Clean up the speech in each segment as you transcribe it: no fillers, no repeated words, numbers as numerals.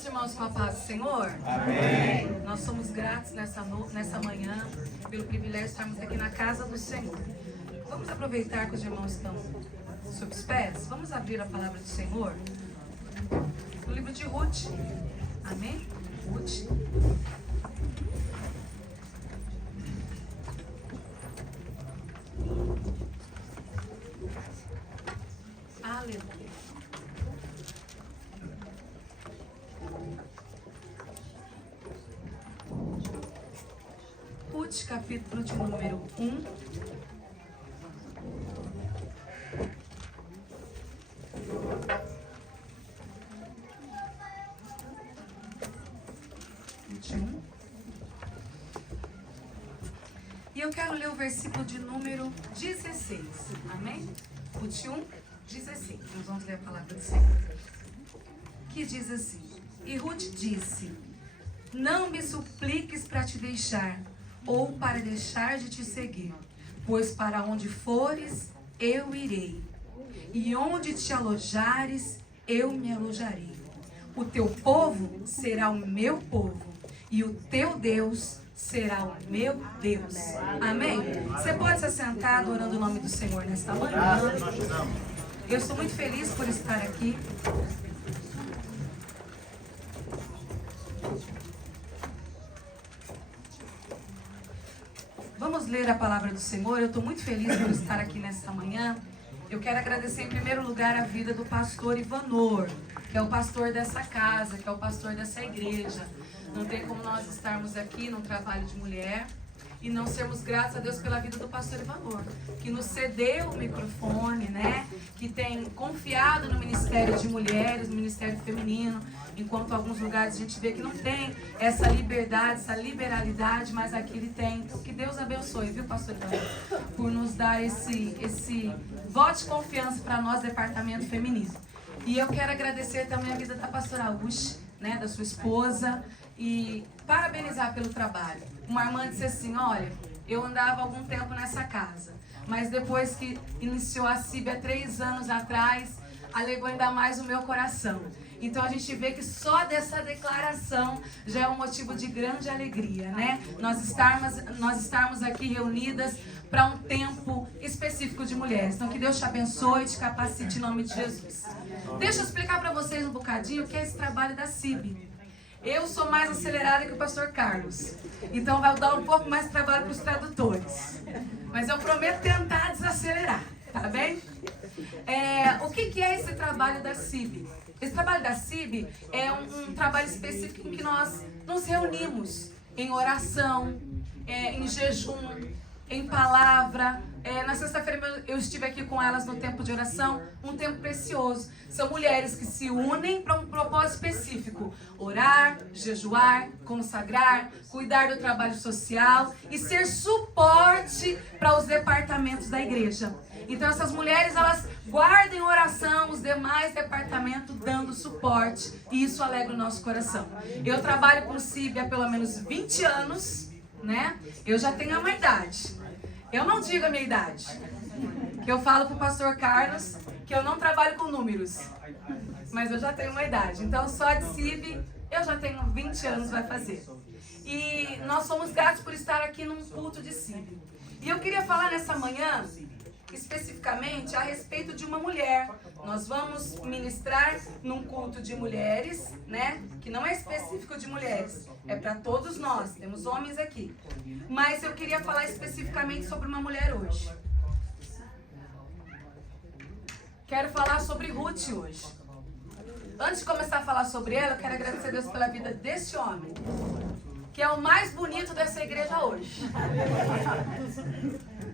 os irmãos com a paz do Senhor? Amém. Nós somos gratos nessa manhã pelo privilégio de estarmos aqui na casa do Senhor. Vamos aproveitar que os irmãos estão sob os pés. Vamos abrir a palavra do Senhor no livro de Ruth. Amém? Ruth. Aleluia. Ruth, capítulo de número 1. E eu quero ler o versículo de número 16. Amém? Ruth 1, 16. Nós vamos ler a palavra do Senhor. Que diz assim: E Ruth disse: Não me supliques para te deixar, ou para deixar de te seguir, pois para onde fores, eu irei, e onde te alojares, eu me alojarei. O teu povo será o meu povo, e o teu Deus será o meu Deus. Amém? Você pode se assentar adorando o nome do Senhor nesta manhã. Eu estou muito feliz por estar aqui. Vamos ler a palavra do Senhor. Eu estou muito feliz por estar aqui nesta manhã. Eu quero agradecer em primeiro lugar a vida do pastor Ivanor, que é o pastor dessa casa, que é o pastor dessa igreja. Não tem como nós estarmos aqui num trabalho de mulher e não sermos gratos a Deus pela vida do pastor Ivanor, que nos cedeu o microfone, né? Que tem confiado no ministério de mulheres, no ministério feminino, enquanto em alguns lugares a gente vê que não tem essa liberdade, essa liberalidade, mas aqui ele tem. Então, que Deus abençoe, viu, pastor Ivanor, por nos dar esse voto de confiança para nós, departamento feminino. E eu quero agradecer também a vida da pastora Auguste, né, da sua esposa, e parabenizar pelo trabalho. Uma irmã disse assim: olha, eu andava algum tempo nessa casa, mas depois que iniciou a CIB há 3 anos atrás, alegou ainda mais o meu coração. Então a gente vê que só dessa declaração já é um motivo de grande alegria, né? Nós estarmos aqui reunidas para um tempo específico de mulheres. Então que Deus te abençoe e te capacite em nome de Jesus. Deixa eu explicar para vocês um bocadinho o que é esse trabalho da CIB. Eu sou mais acelerada que o pastor Carlos, então vai dar um pouco mais de trabalho para os tradutores. Mas eu prometo tentar desacelerar, tá bem? O que é esse trabalho da CIB? Esse trabalho da CIB é um trabalho específico em que nós nos reunimos em oração, em jejum, em palavra. Na sexta-feira eu estive aqui com elas no tempo de oração, um tempo precioso. São mulheres que se unem para um propósito específico: orar, jejuar, consagrar, cuidar do trabalho social e ser suporte para os departamentos da igreja. Então essas mulheres, elas guardam em oração os demais departamentos dando suporte, e isso alegra o nosso coração. Eu trabalho com CIB há pelo menos 20 anos, né? Eu já tenho uma idade. Eu não digo a minha idade, que eu falo para o pastor Carlos que eu não trabalho com números, mas eu já tenho uma idade. Então só de CIB eu já tenho 20 anos, vai fazer. E nós somos gratos por estar aqui num culto de CIB. E eu queria falar nessa manhã especificamente a respeito de uma mulher. Nós vamos ministrar num culto de mulheres, né? Que não é específico de mulheres, é para todos nós, temos homens aqui. Mas eu queria falar especificamente sobre uma mulher hoje. Quero falar sobre Ruth hoje. Antes de começar a falar sobre ela, eu quero agradecer a Deus pela vida desse homem, que é o mais bonito dessa igreja hoje,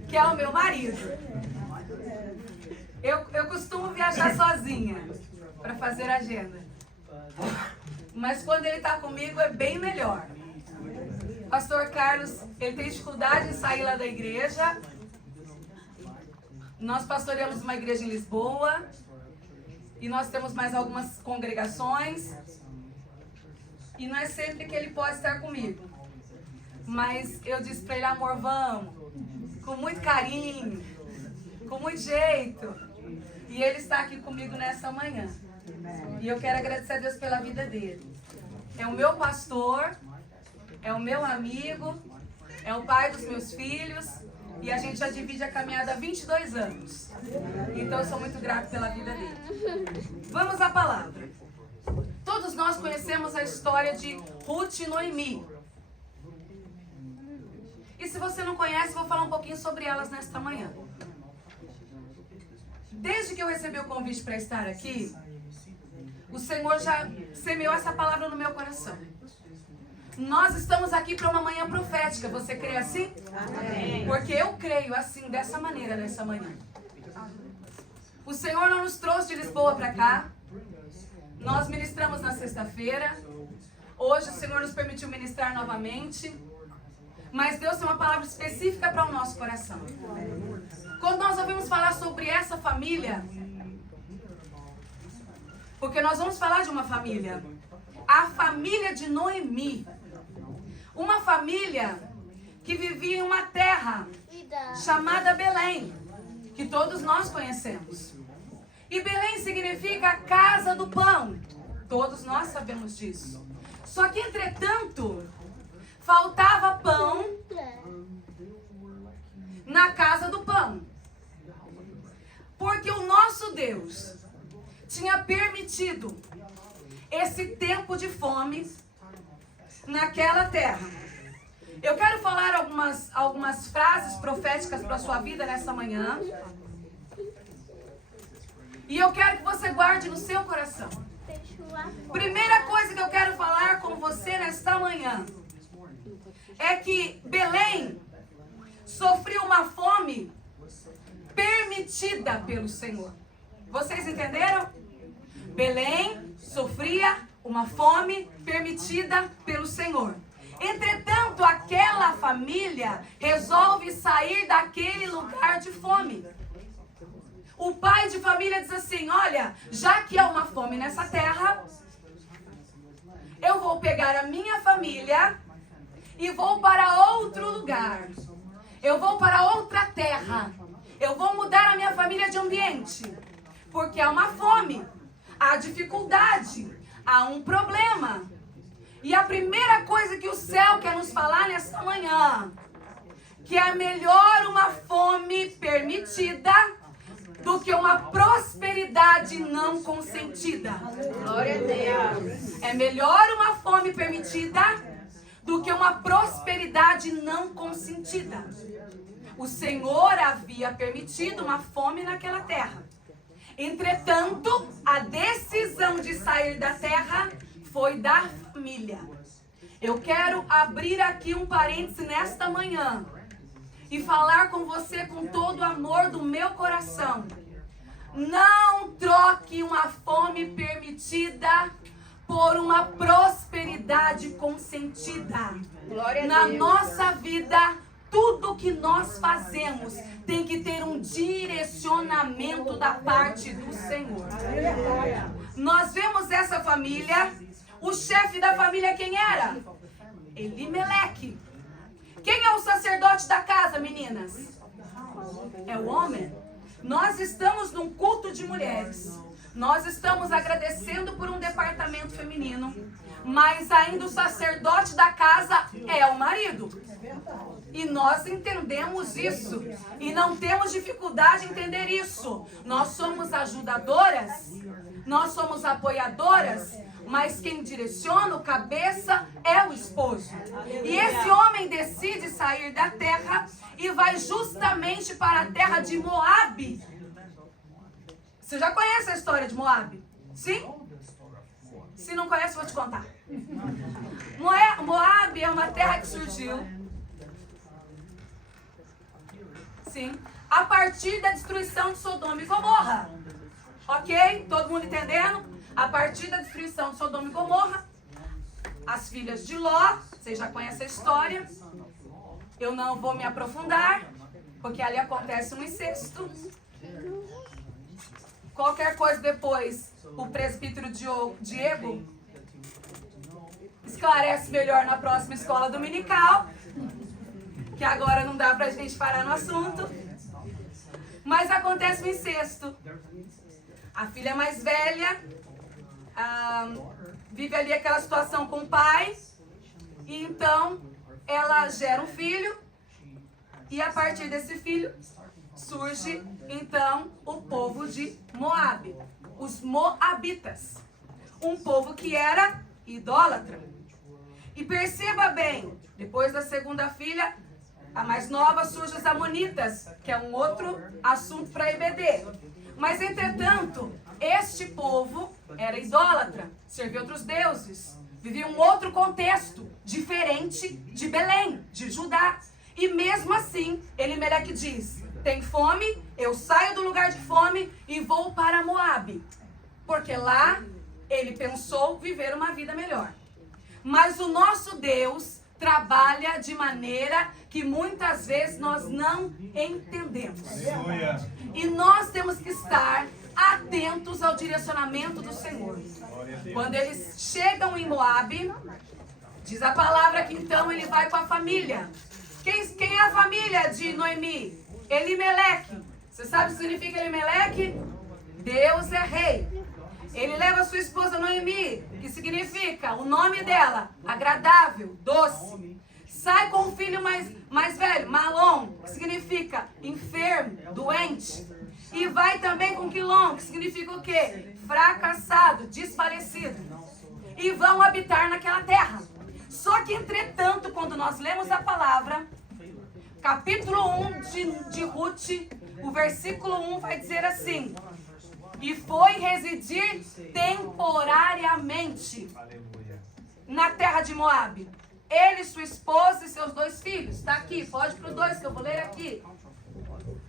que é o meu marido. Eu costumo viajar sozinha para fazer agenda, mas quando ele está comigo é bem melhor. Pastor Carlos, ele tem dificuldade em sair lá da igreja. Nós pastoreamos uma igreja em Lisboa e nós temos mais algumas congregações, e não é sempre que ele pode estar comigo, mas eu disse para ele: amor, vamos, com muito carinho, com muito jeito. E ele está aqui comigo nessa manhã. E eu quero agradecer a Deus pela vida dele. É o meu pastor, é o meu amigo, é o pai dos meus filhos. E a gente já divide a caminhada há 22 anos. Então eu sou muito grato pela vida dele. Vamos à palavra. Todos nós conhecemos a história de Ruth e Noemi. E se você não conhece, vou falar um pouquinho sobre elas nesta manhã. Desde que eu recebi o convite para estar aqui, o Senhor já semeou essa palavra no meu coração. Nós estamos aqui para uma manhã profética. Você crê assim? Amém. Porque eu creio assim, dessa maneira, nessa manhã. O Senhor não nos trouxe de Lisboa para cá. Nós ministramos na sexta-feira. Hoje o Senhor nos permitiu ministrar novamente. Mas Deus tem uma palavra específica para o nosso coração. Quando nós ouvimos falar sobre essa família, porque nós vamos falar de uma família, a família de Noemi. Uma família que vivia em uma terra chamada Belém, que todos nós conhecemos. E Belém significa casa do pão. Todos nós sabemos disso. Só que, entretanto, faltava pão na casa do pão. Porque o nosso Deus tinha permitido esse tempo de fome naquela terra. Eu quero falar algumas frases proféticas para a sua vida nessa manhã. E eu quero que você guarde no seu coração. Primeira coisa que eu quero falar com você nesta manhã é que Belém sofreu uma fome permitida pelo Senhor. Vocês entenderam? Belém sofria uma fome permitida pelo Senhor. Entretanto, aquela família resolve sair daquele lugar de fome. O pai de família diz assim: olha, já que há uma fome nessa terra, eu vou pegar a minha família e vou para outro lugar. Eu vou para outra terra. Eu vou mudar a minha família de ambiente. Porque há uma fome, há dificuldade, há um problema. E a primeira coisa que o céu quer nos falar nesta manhã, que é melhor uma fome permitida do que uma prosperidade não consentida. Glória a Deus. É melhor uma fome permitida do que uma prosperidade não consentida. O Senhor havia permitido uma fome naquela terra. Entretanto, a decisão de sair da terra foi da família. Eu quero abrir aqui um parêntese nesta manhã e falar com você com todo o amor do meu coração. Não troque uma fome permitida por uma prosperidade consentida. Na nossa vida, tudo que nós fazemos tem que ter um direcionamento da parte do Senhor. Nós vemos essa família. O chefe da família quem era? Elimeleque. Quem é o sacerdote da casa, meninas? É o homem. Nós estamos num culto de mulheres. Nós estamos agradecendo por um departamento feminino. Mas ainda o sacerdote da casa é o marido. E nós entendemos isso. E não temos dificuldade em entender isso. Nós somos ajudadoras. Nós somos apoiadoras. Mas quem direciona o cabeça é o esposo. E esse homem decide sair da terra e vai justamente para a terra de Moabe. Você já conhece a história de Moabe? Sim? Se não conhece, vou te contar. Moabe é uma terra que surgiu, sim, a partir da destruição de Sodoma e Gomorra. Ok? Todo mundo entendendo? A partir da destruição de Sodoma e Gomorra, as filhas de Ló, vocês já conhecem a história. Eu não vou me aprofundar, porque ali acontece um incesto. Qualquer coisa depois, o presbítero Diego esclarece melhor na próxima escola dominical, que agora não dá pra gente parar no assunto. Mas acontece um incesto. A filha mais velha vive ali aquela situação com o pai, e então ela gera um filho, e a partir desse filho surge então o povo de Moabe, os Moabitas, um povo que era idólatra. E perceba bem, depois da segunda filha, a mais nova, surge os Amonitas, que é um outro assunto para EBD. Mas, entretanto, este povo era idólatra, servia outros deuses, vivia um outro contexto, diferente de Belém, de Judá. E mesmo assim, Elimeleque diz, tem fome, eu saio do lugar de fome e vou para Moabe. Porque lá ele pensou viver uma vida melhor. Mas o nosso Deus trabalha de maneira que muitas vezes nós não entendemos. Aleluia. E nós temos que estar atentos ao direcionamento do Senhor. Quando eles chegam em Moabe, diz a palavra que então ele vai com a família. Quem é a família de Noemi? Elimeleque. Você sabe o que significa Elimeleque? Deus é rei. Ele leva sua esposa Noemi, que significa o nome dela, agradável, doce. Sai com o filho mais velho, Malom, que significa enfermo, doente. E vai também com Quilom, que significa o quê? Fracassado, desfalecido. E vão habitar naquela terra. Só que, entretanto, quando nós lemos a palavra, capítulo 1 de Ruth, o versículo 1 vai dizer assim: e foi residir temporariamente na terra de Moabe. Ele, sua esposa e seus 2 filhos. Está aqui, pode para os 2 que eu vou ler aqui.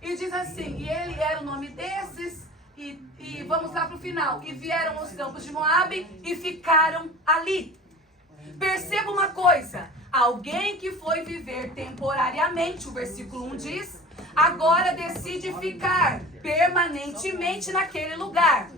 E diz assim, e ele era o nome desses, e vamos lá para o final. E vieram aos campos de Moabe e ficaram ali. Perceba uma coisa, alguém que foi viver temporariamente, o versículo 1 diz, agora decide ficar permanentemente naquele lugar.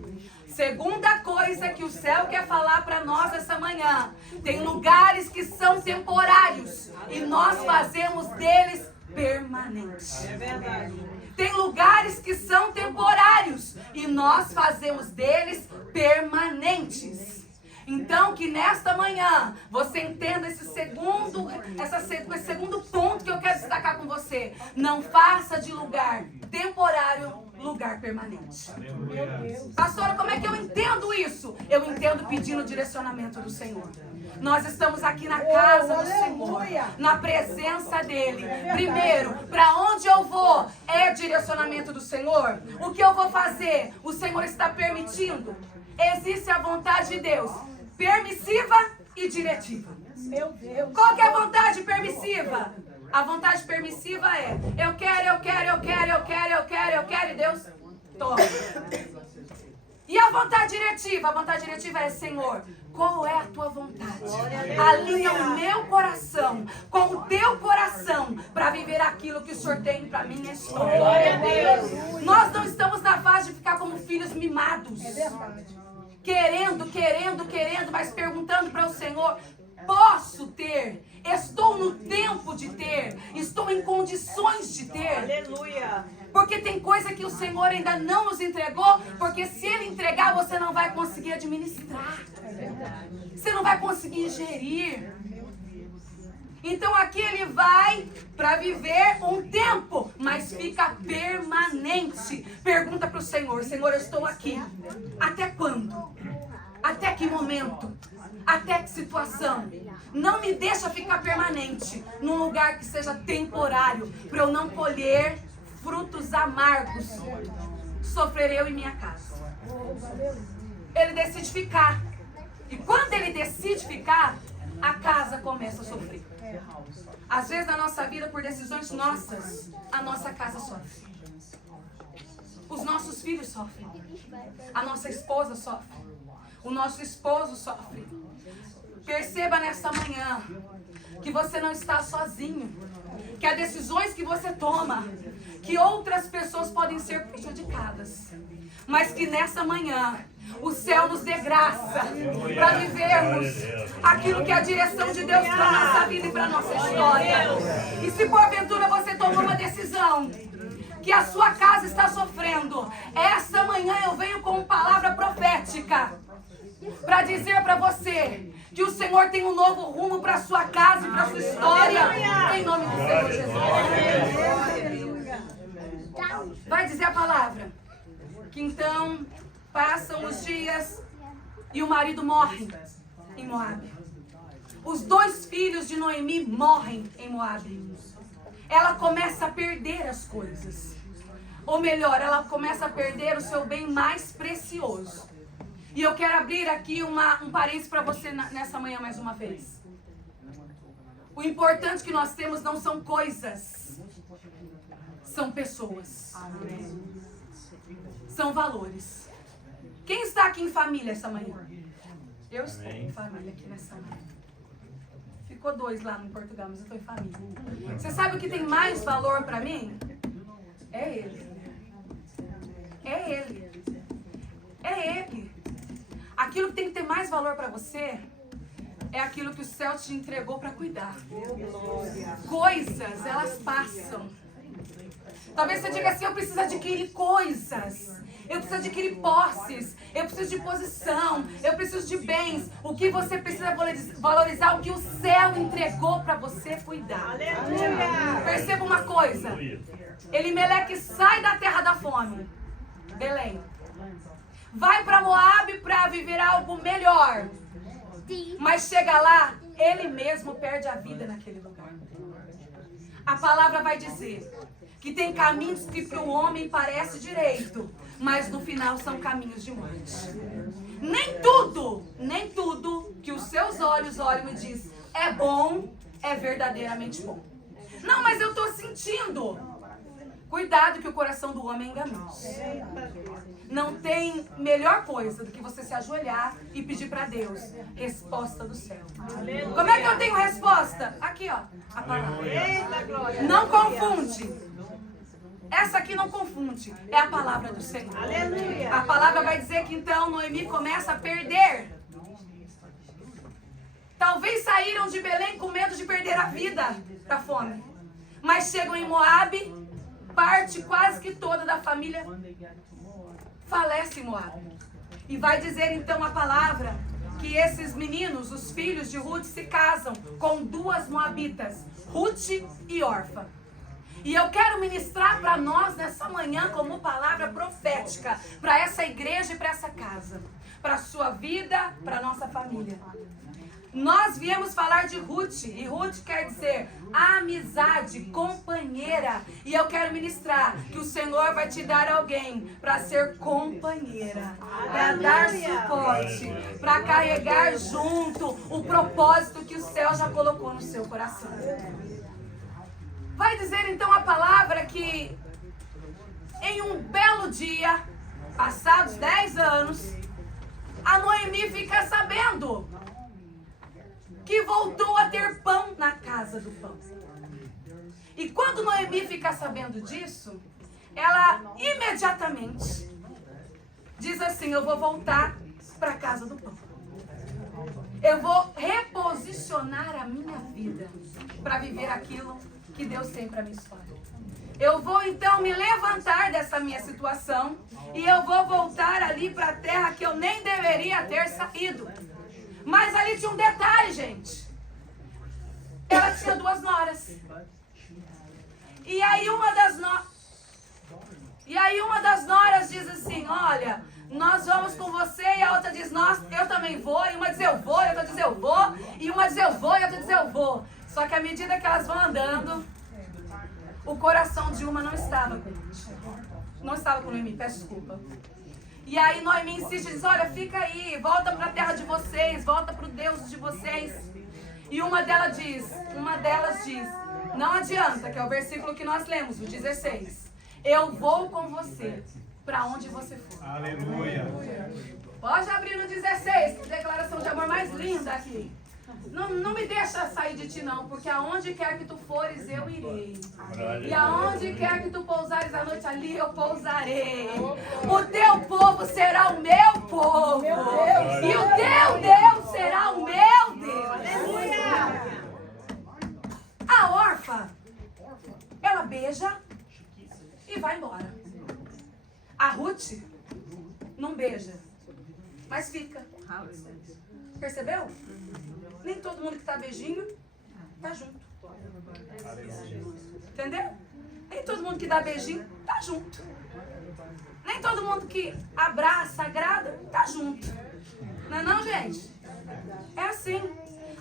Segunda coisa que o céu quer falar para nós essa manhã, tem lugares que são temporários e nós fazemos deles permanentes. É verdade. Tem lugares que são temporários e nós fazemos deles permanentes. Então, que nesta manhã você entenda esse segundo ponto que eu quero destacar com você. Não faça de lugar temporário lugar permanente. Pastora, como é que eu entendo isso? Eu entendo pedindo o direcionamento do Senhor. Nós estamos aqui na casa do Senhor, na presença dEle. Primeiro, para onde eu vou é direcionamento do Senhor. O que eu vou fazer? O Senhor está permitindo. Existe a vontade de Deus, permissiva e diretiva. Meu Deus. Qual que é a vontade permissiva? A vontade permissiva é, eu quero, e Deus, toma. E a vontade diretiva? A vontade diretiva é, Senhor, qual é a tua vontade? Alinha o meu coração com o teu coração para viver aquilo que o Senhor tem para mim nessa história. Glória a Deus. Nós não estamos na fase de ficar como filhos mimados. É verdade. Querendo, mas perguntando para o Senhor, posso ter? Estou no tempo de ter? Estou em condições de ter? Aleluia. Porque tem coisa que o Senhor ainda não nos entregou, porque se Ele entregar, você não vai conseguir administrar. Você não vai conseguir gerir. Então aqui ele vai para viver um tempo, mas fica permanente. Pergunta para o Senhor, Senhor, eu estou aqui. Até quando? Até que momento? Até que situação? Não me deixa ficar permanente num lugar que seja temporário, para eu não colher frutos amargos. Sofrerei eu em minha casa. Ele decide ficar. E quando ele decide ficar, a casa começa a sofrer. Às vezes na nossa vida, por decisões nossas, a nossa casa sofre. Os nossos filhos sofrem. A nossa esposa sofre. O nosso esposo sofre. Perceba nesta manhã que você não está sozinho. Que as decisões que você toma, que outras pessoas podem ser prejudicadas. Mas que nessa manhã o céu nos dê graça para vivermos aquilo que é a direção de Deus para a nossa vida e para a nossa história. E se porventura você tomou uma decisão que a sua casa está sofrendo, essa manhã eu venho com palavra profética. para dizer para você que o Senhor tem um novo rumo para sua casa e para sua história, em nome do Senhor Jesus. Vai dizer a palavra que então passam os dias e o marido morre em Moabe. Os 2 filhos de Noemi morrem em Moabe. Ela começa a perder as coisas. Ou melhor, ela começa a perder o seu bem mais precioso. E eu quero abrir aqui um parênteses para você nessa manhã mais uma vez. O importante que nós temos não são coisas, são pessoas. São valores. Quem está aqui em família essa manhã? Eu estou em família aqui nessa manhã. Ficou 2 lá no Portugal, mas eu estou em família. Você sabe o que tem mais valor para mim? É ele. É ele. É ele. Aquilo que tem que ter mais valor para você é aquilo que o céu te entregou para cuidar. Coisas, elas passam. Talvez você diga assim, eu preciso adquirir coisas. Eu preciso adquirir posses. Eu preciso de posição. Eu preciso de bens. O que você precisa valorizar, o que o céu entregou para você cuidar. Aleluia. Perceba uma coisa. Elimeleque sai da terra da fome. Belém. Vai para Moabe para viver algo melhor. Mas chega lá, ele mesmo perde a vida naquele lugar. A palavra vai dizer que tem caminhos que para o homem parece direito, mas no final são caminhos de morte. Nem tudo que os seus olhos olham e diz é bom, é verdadeiramente bom. Não, mas eu estou sentindo. Cuidado que o coração do homem é enganoso. Não tem melhor coisa do que você se ajoelhar e pedir para Deus resposta do céu. Como é que eu tenho resposta? Aqui, ó, a palavra. Não confunde. Essa aqui não confunde. É a palavra do Senhor. A palavra vai dizer que então Noemi começa a perder. Talvez saíram de Belém com medo de perder a vida para fome. Mas chegam em Moabe, parte quase que toda da família falece em Moabe. E vai dizer então a palavra que esses meninos, os filhos de Ruth, se casam com 2 moabitas, Ruth e Orfa. E eu quero ministrar para nós nessa manhã como palavra profética, para essa igreja e para essa casa, para a sua vida, para a nossa família. Nós viemos falar de Ruth, e Ruth quer dizer amizade, companheira. E eu quero ministrar que o Senhor vai te dar alguém para ser companheira, para dar suporte, para carregar junto o propósito que o céu já colocou no seu coração. Vai dizer então a palavra que em um belo dia, passados 10 anos, a Noemi fica sabendo que voltou a ter pão na casa do pão. E quando Noemi fica sabendo disso, ela imediatamente diz assim, eu vou voltar para a casa do pão. Eu vou reposicionar a minha vida para viver aquilo que Deus tem para minha história. Eu vou então me levantar dessa minha situação e eu vou voltar ali para a terra que eu nem deveria ter saído. Mas ali tinha um detalhe, gente. Ela tinha 2 noras. E aí uma das noras diz assim, olha, nós vamos com você, e a outra diz, nós, eu também vou, e uma diz eu vou, e a outra diz eu vou, e uma diz eu vou, e a outra diz eu vou. Só que à medida que elas vão andando, o coração de uma não estava com Noemi, peço desculpa. E aí Noemi insiste e diz, olha, fica aí, volta para a terra de vocês, volta para o Deus de vocês. E uma delas diz, não adianta, que é o versículo que nós lemos, o 16. Eu vou com você para onde você for. Aleluia. Pode abrir no 16, que declaração de amor mais linda aqui. Não me deixa sair de ti não, porque aonde quer que tu fores, eu irei. E aonde quer que tu pousares a noite, ali eu pousarei. O teu povo será o meu povo. E o teu Deus será o meu Deus. A órfã, ela beija e vai embora. A Ruth não beija, mas fica. Percebeu? Nem todo mundo que está beijinho tá junto. Entendeu? Nem todo mundo que dá beijinho tá junto. Nem todo mundo que abraça, agrada, tá junto. Não é não, gente? É assim.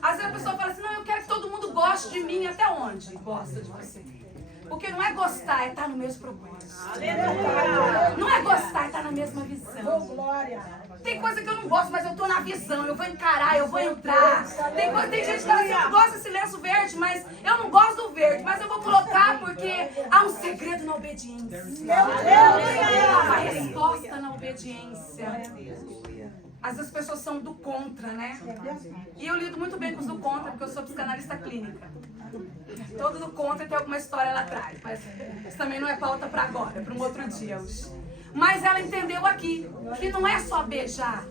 Às vezes a pessoa fala assim, não, eu quero que todo mundo goste de mim. Até onde gosta de você? Porque não é gostar, é estar no mesmo propósito. Não é gostar, é estar na mesma visão. Tem coisa que eu não gosto, mas eu tô na visão. Eu vou encarar, eu vou entrar. Tem gente que fala assim, eu não gosto desse lenço verde, mas eu não gosto do verde. Mas eu vou colocar porque há um segredo na obediência. Há uma resposta na obediência. Às vezes as pessoas são do contra, né? E eu lido muito bem com os do contra, porque eu sou psicanalista clínica. Todo do contra tem alguma história lá atrás. Mas isso também não é pauta para agora, é para um outro dia hoje. Mas ela entendeu aqui que não é só beijar,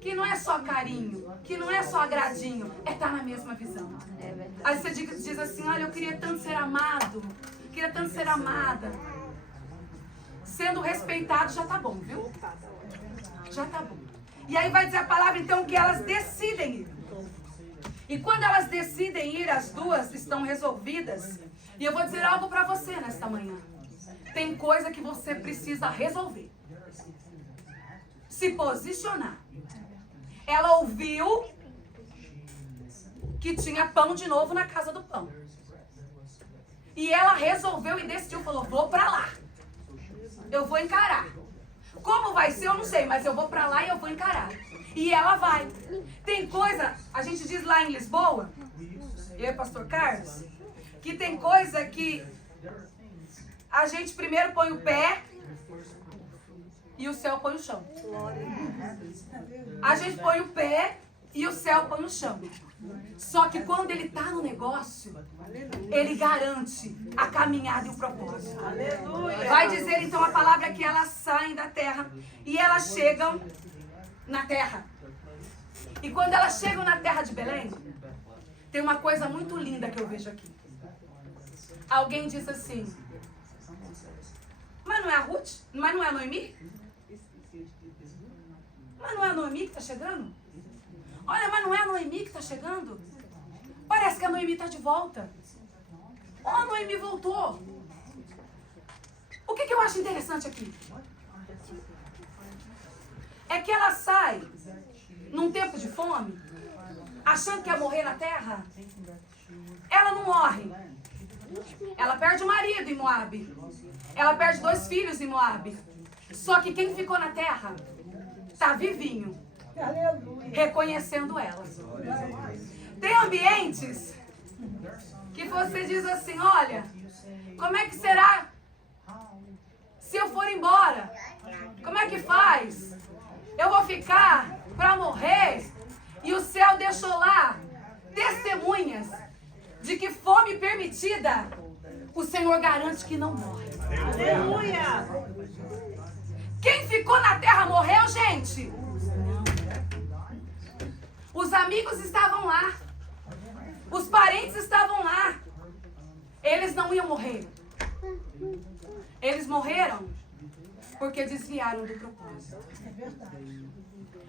que não é só carinho, que não é só agradinho, é estar na mesma visão. Aí você diz assim, olha, eu queria tanto ser amado, queria tanto ser amada. Sendo respeitado já tá bom, viu? Já tá bom. E aí vai dizer a palavra então que elas decidem ir. E quando elas decidem ir, as duas estão resolvidas. E eu vou dizer algo para você nesta manhã. Tem coisa que você precisa resolver. Se posicionar. Ela ouviu que tinha pão de novo na casa do pão. E ela resolveu e decidiu, falou, vou para lá. Eu vou encarar. Como vai ser, eu não sei, mas eu vou pra lá e eu vou encarar. E ela vai. Tem coisa, a gente diz lá em Lisboa, eu e o pastor Carlos, que tem coisa que a gente primeiro põe o pé e o céu põe o chão. A gente põe o pé e o céu põe o chão. Só que quando ele está no negócio, ele garante a caminhada e o propósito. Vai dizer então a palavra que elas saem da terra e elas chegam na terra. E quando elas chegam na terra de Belém, tem uma coisa muito linda que eu vejo aqui. Alguém diz assim, mas não é a Ruth? Mas não é a Noemi? Mas não é a Noemi que está chegando? Olha, mas não é a Noemi que está chegando? Parece que a Noemi está de volta. Oh, a Noemi voltou. O que eu acho interessante aqui? É que ela sai num tempo de fome, achando que ia morrer na terra. Ela não morre. Ela perde o marido em Moabe. Ela perde 2 filhos em Moabe. Só que quem ficou na terra está vivinho, reconhecendo ela. Tem ambientes que você diz assim, olha, como é que será se eu for embora? Como é que faz? Eu vou ficar para morrer? E o céu deixou lá testemunhas de que fome permitida, o Senhor garante que não morre. Aleluia! Quem ficou na terra morreu, gente? Os amigos estavam lá. Os parentes estavam lá. Eles não iam morrer. Eles morreram porque desviaram do propósito.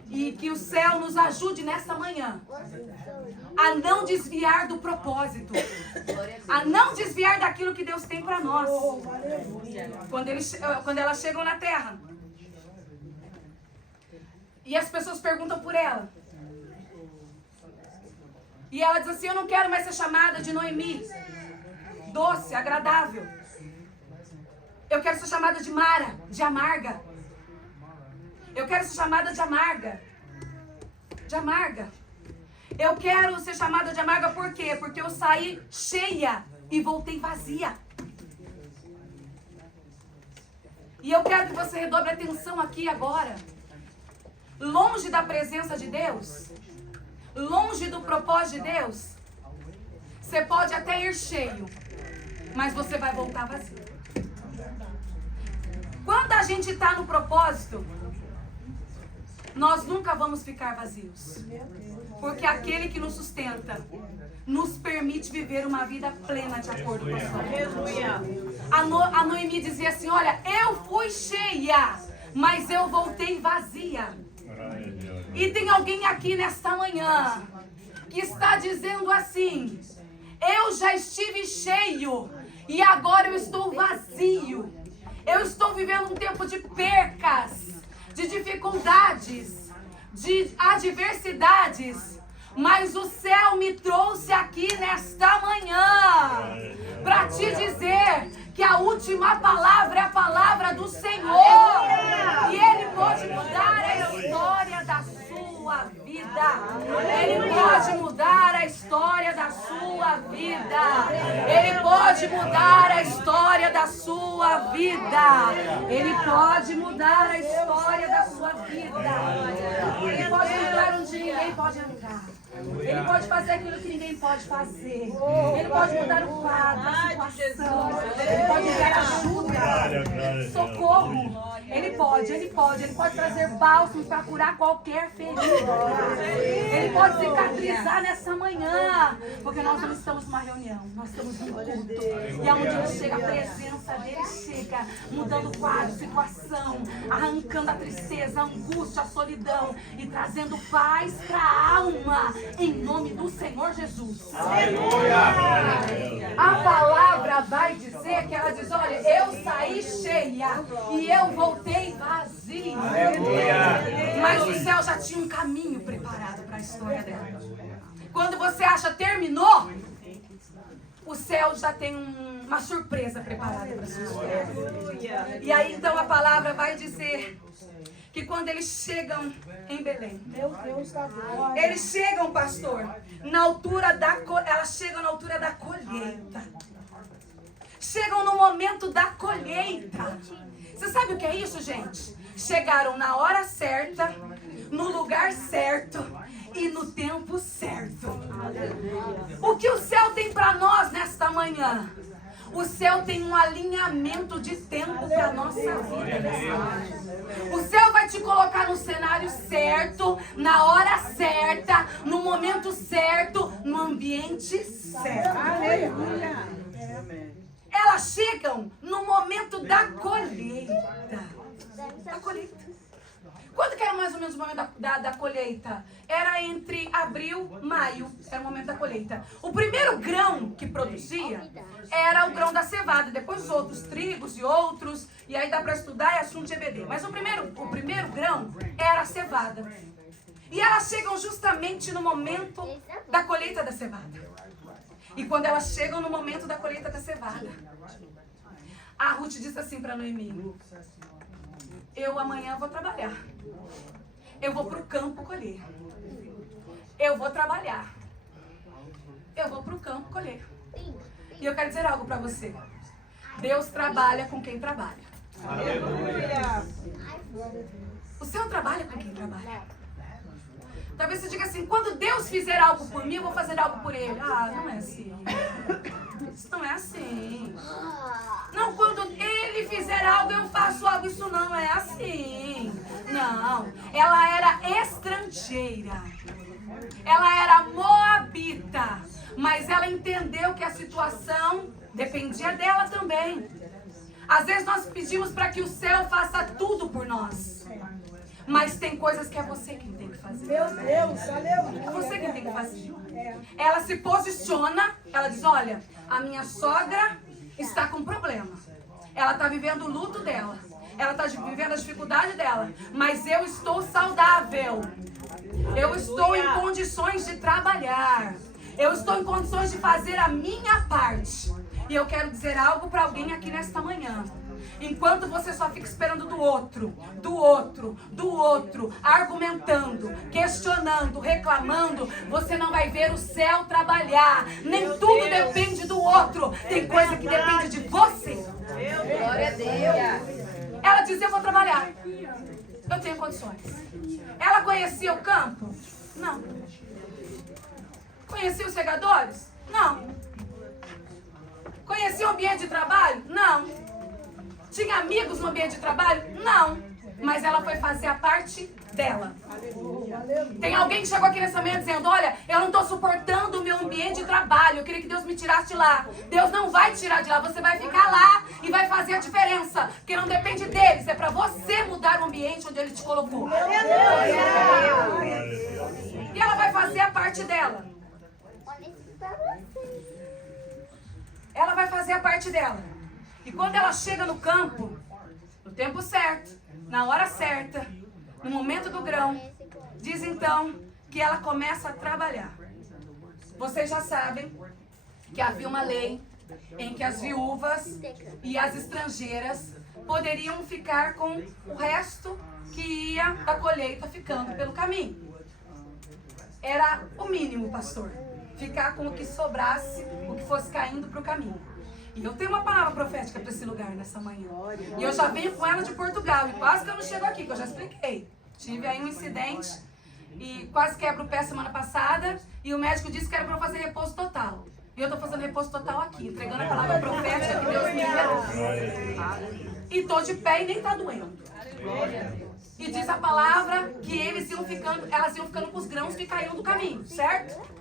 E que o céu nos ajude nesta manhã a não desviar do propósito, a não desviar daquilo que Deus tem para nós. Quando elas chegam na terra e as pessoas perguntam por ela, e ela diz assim, eu não quero mais ser chamada de Noemi, doce, agradável. Eu quero ser chamada de Mara, de amarga. Eu quero ser chamada de amarga. De amarga. Eu quero ser chamada de amarga por quê? Porque eu saí cheia e voltei vazia. E eu quero que você redobre a atenção aqui agora. Longe da presença de Deus, longe do propósito de Deus, você pode até ir cheio, mas você vai voltar vazio. Quando a gente está no propósito, nós nunca vamos ficar vazios. Porque aquele que nos sustenta nos permite viver uma vida plena de acordo com a sua vontade. A Noemi dizia assim, olha, eu fui cheia, mas eu voltei vazia. E tem alguém aqui nesta manhã que está dizendo assim: eu já estive cheio e agora eu estou vazio. Eu estou vivendo um tempo de percas, de dificuldades, de adversidades. Mas o céu me trouxe aqui nesta manhã para te dizer que a última palavra é a palavra do Senhor. E Ele pode mudar a história da sua vida. Ele pode mudar a história da sua vida. Ele pode mudar a história da sua vida. Ele pode mudar a história da sua vida. Ele pode entrar onde ninguém pode entrar. Ele pode fazer aquilo que ninguém pode fazer. Ele pode mudar o quadro, a situação. Ele pode dar ajuda, socorro. Ele pode trazer bálsamos para curar qualquer ferida. Ele pode cicatrizar nessa manhã, porque nós não estamos numa reunião, nós estamos num culto. E aonde ele chega, a presença dele chega, mudando o quadro, situação, arrancando a tristeza, a angústia, a solidão e trazendo paz para a alma, em nome do Senhor Jesus. A palavra vai dizer que ela diz: olha, eu saí cheia e eu voltei vazia. Mas o céu já tinha um caminho preparado para a história dela. Quando você acha terminou, o céu já tem uma surpresa preparada para a sua história. E aí então a palavra vai dizer que quando eles chegam em Belém, eles chegam, pastor, na altura elas chegam na altura da colheita. Chegam no momento da colheita. Você sabe o que é isso, gente? Chegaram na hora certa, no lugar certo e no tempo certo. O que o céu tem para nós nesta manhã? O céu tem um alinhamento de tempo para a nossa vida. O céu vai te colocar no cenário certo, na hora certa, no momento certo, no ambiente certo. Elas chegam no momento da colheita. Da colheita. Quando que era mais ou menos o momento da colheita? Era entre abril e maio, era o momento da colheita. O primeiro grão que produzia era o grão da cevada, depois os outros trigos e outros, e aí dá para estudar, é assunto de EBD. Mas o primeiro grão era a cevada. E elas chegam justamente no momento da colheita da cevada. E quando elas chegam no momento da colheita da cevada, a Ruth disse assim para Noemi: eu amanhã vou trabalhar. Eu vou para o campo colher. Eu vou trabalhar. Eu vou para o campo colher. E eu quero dizer algo para você. Deus trabalha com quem trabalha. Aleluia. O Senhor trabalha com quem trabalha. Talvez você diga assim: quando Deus fizer algo por mim, eu vou fazer algo por Ele. Ah, não é assim. Isso não é assim. Não, quando Ele fizer algo, eu faço algo. Isso não é assim. Não. Ela era estrangeira. Ela era moabita. Mas ela entendeu que a situação dependia dela também. Às vezes nós pedimos para que o céu faça tudo por nós. Mas tem coisas que é você quem tem que fazer. Meu Deus, aleluia. É você quem tem que fazer. Ela se posiciona, ela diz: olha, a minha sogra está com problema. Ela está vivendo o luto dela. Ela está vivendo a dificuldade dela. Mas eu estou saudável. Eu estou em condições de trabalhar. Eu estou em condições de fazer a minha parte. E eu quero dizer algo para alguém aqui nesta manhã. Enquanto você só fica esperando do outro, argumentando, questionando, reclamando, você não vai ver o céu trabalhar. Nem tudo depende do outro. Tem coisa que depende de você. Glória a Deus. Ela diz: eu vou trabalhar. Eu tenho condições. Ela conhecia o campo? Não. Conhecia os regadores? Não. Conhecia o ambiente de trabalho? Não. Tinha amigos no ambiente de trabalho? Não. Mas ela foi fazer a parte dela. Tem alguém que chegou aqui nessa manhã dizendo: olha, eu não estou suportando o meu ambiente de trabalho. trabalho, eu queria que Deus me tirasse de lá. Deus não vai te tirar de lá, você vai ficar lá e vai fazer a diferença. Porque não depende deles, é para você mudar o ambiente onde Ele te colocou. E ela vai fazer a parte dela. Ela vai fazer a parte dela. E quando ela chega no campo, no tempo certo, na hora certa, no momento do grão, diz então que ela começa a trabalhar. Vocês já sabem que havia uma lei em que as viúvas e as estrangeiras poderiam ficar com o resto que ia da colheita ficando pelo caminho. Era o mínimo, pastor. Ficar com o que sobrasse, o que fosse caindo para o caminho. E eu tenho uma palavra profética para esse lugar nessa manhã. E eu já venho com ela de Portugal. E quase que eu não chego aqui, que eu já expliquei. Tive aí um incidente e quase quebro o pé semana passada. E o médico disse que era para eu fazer repouso total. E eu estou fazendo repouso total aqui, entregando a palavra profética que Deus me deu. E estou de pé e nem está doendo. E diz a palavra que elas iam ficando com os grãos que caíam do caminho, certo?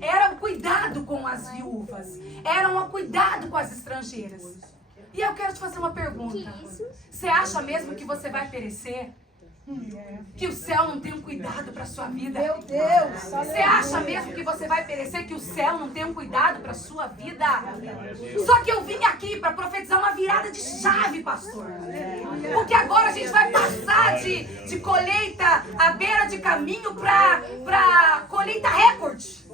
Era um cuidado com as viúvas. Era um cuidado com as estrangeiras. E eu quero te fazer uma pergunta. Você acha mesmo que você vai perecer? Que o céu não tem um cuidado para sua vida? Meu Deus! Você acha mesmo que você vai perecer? Que o céu não tem um cuidado para sua vida? Só que eu vim aqui para profetizar uma virada de chave, pastor. Porque agora a gente vai passar de colheita à beira de caminho para colheita recorde.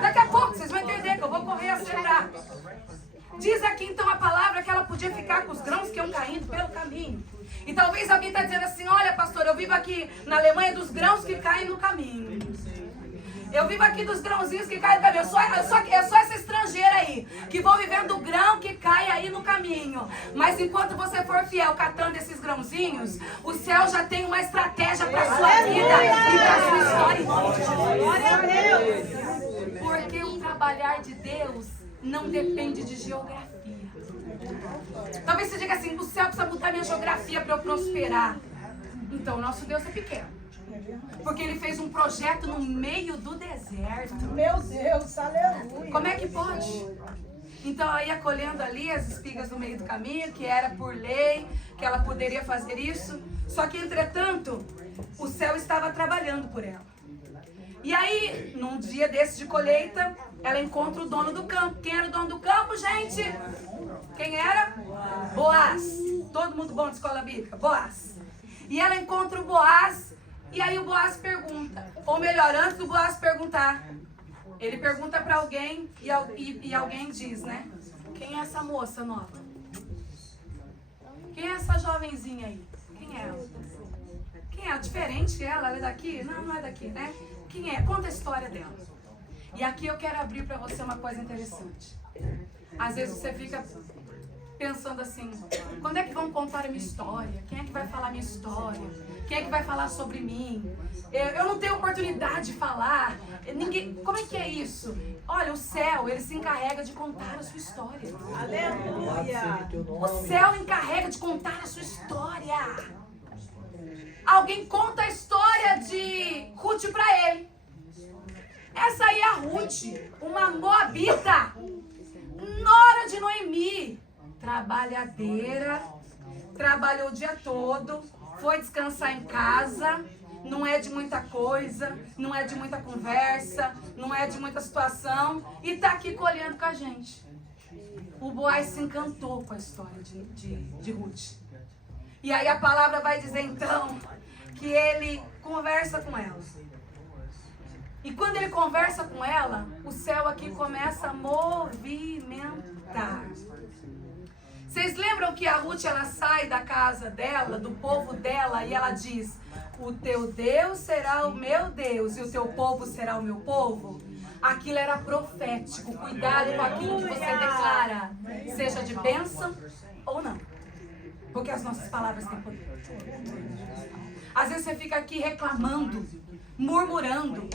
Daqui a pouco vocês vão entender que eu vou correr a acelerar. Diz aqui então a palavra que ela podia ficar com os grãos que iam caindo pelo caminho. E talvez alguém está dizendo assim, olha pastor, eu vivo aqui na Alemanha dos grãos que caem no caminho. Eu vivo aqui dos grãozinhos que caem no caminho. Eu sou essa estrangeira aí, que vou vivendo do grão que cai aí no caminho. Mas enquanto você for fiel catando esses grãozinhos, o céu já tem uma estratégia para a sua vida e para a sua história. Glória a Deus. Porque o trabalhar de Deus não depende de geografia. Talvez você diga assim, o céu precisa mudar minha geografia para eu prosperar. Então, o nosso Deus é pequeno. Porque Ele fez um projeto no meio do deserto. Meu Deus, aleluia. Como é que pode? Então, ela ia colhendo ali as espigas no meio do caminho, que era por lei, que ela poderia fazer isso. Só que, entretanto, o céu estava trabalhando por ela. E aí, num dia desse de colheita, ela encontra o dono do campo. Quem era o dono do campo, gente? Quem era? Boaz. Todo mundo bom de escola bíblica? Boaz. E ela encontra o Boaz, e aí o Boaz pergunta. Ou melhor, antes do Boaz perguntar, ele pergunta para alguém, e alguém diz, né? Quem é essa moça nova? Quem é essa jovenzinha aí? Quem é ela? Quem é? Diferente ela? Ela é daqui? Não, não é daqui, né? Quem é? Conta a história dela. E aqui eu quero abrir para você uma coisa interessante. Às vezes você fica pensando assim, quando é que vão contar a minha história? Quem é que vai falar a minha história? Quem é que vai falar sobre mim? Eu não tenho oportunidade de falar. Ninguém, como é que é isso? Olha, o céu, ele se encarrega de contar a sua história. Aleluia. O céu encarrega de contar a sua história. Alguém conta a história de Ruth para ele. Essa aí é a Ruth, uma moabita, nora de Noemi, trabalhadeira, trabalhou o dia todo, foi descansar em casa, não é de muita coisa, não é de muita conversa, não é de muita situação, e está aqui colhendo com a gente. O Boaz se encantou com a história de Ruth. E aí a palavra vai dizer então que ele conversa com ela. E quando ele conversa com ela, o céu aqui começa a movimentar. Vocês lembram que a Ruth, ela sai da casa dela, do povo dela, e ela diz, o teu Deus será o meu Deus e o teu povo será o meu povo? Aquilo era profético. Cuidado com aquilo que você declara, seja de bênção ou não. Porque as nossas palavras têm poder. Às vezes você fica aqui reclamando, murmurando,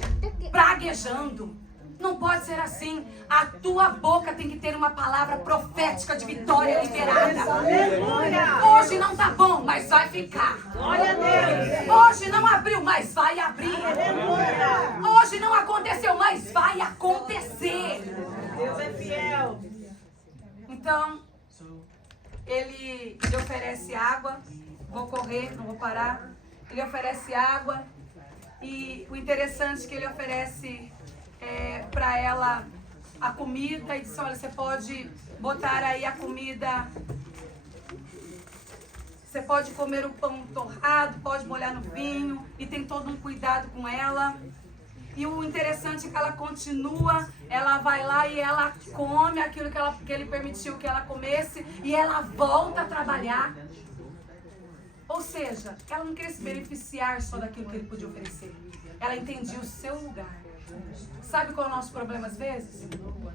praguejando. Não pode ser assim. A tua boca tem que ter uma palavra profética de vitória liberada. Hoje não tá bom, mas vai ficar. Hoje não abriu, mas vai abrir. Hoje não aconteceu, mas vai acontecer. Então, ele oferece água. Vou correr, não vou parar. Ele oferece água. E o interessante é que ele oferece para ela a comida e diz, olha, você pode botar aí a comida, você pode comer o pão torrado, pode molhar no vinho, e tem todo um cuidado com ela. E o interessante é que ela continua, ela vai lá e ela come aquilo que ele permitiu que ela comesse, e ela volta a trabalhar. Ou seja, ela não queria se beneficiar só daquilo que ele podia oferecer. Ela entendia o seu lugar. Sabe qual é o nosso problema às vezes?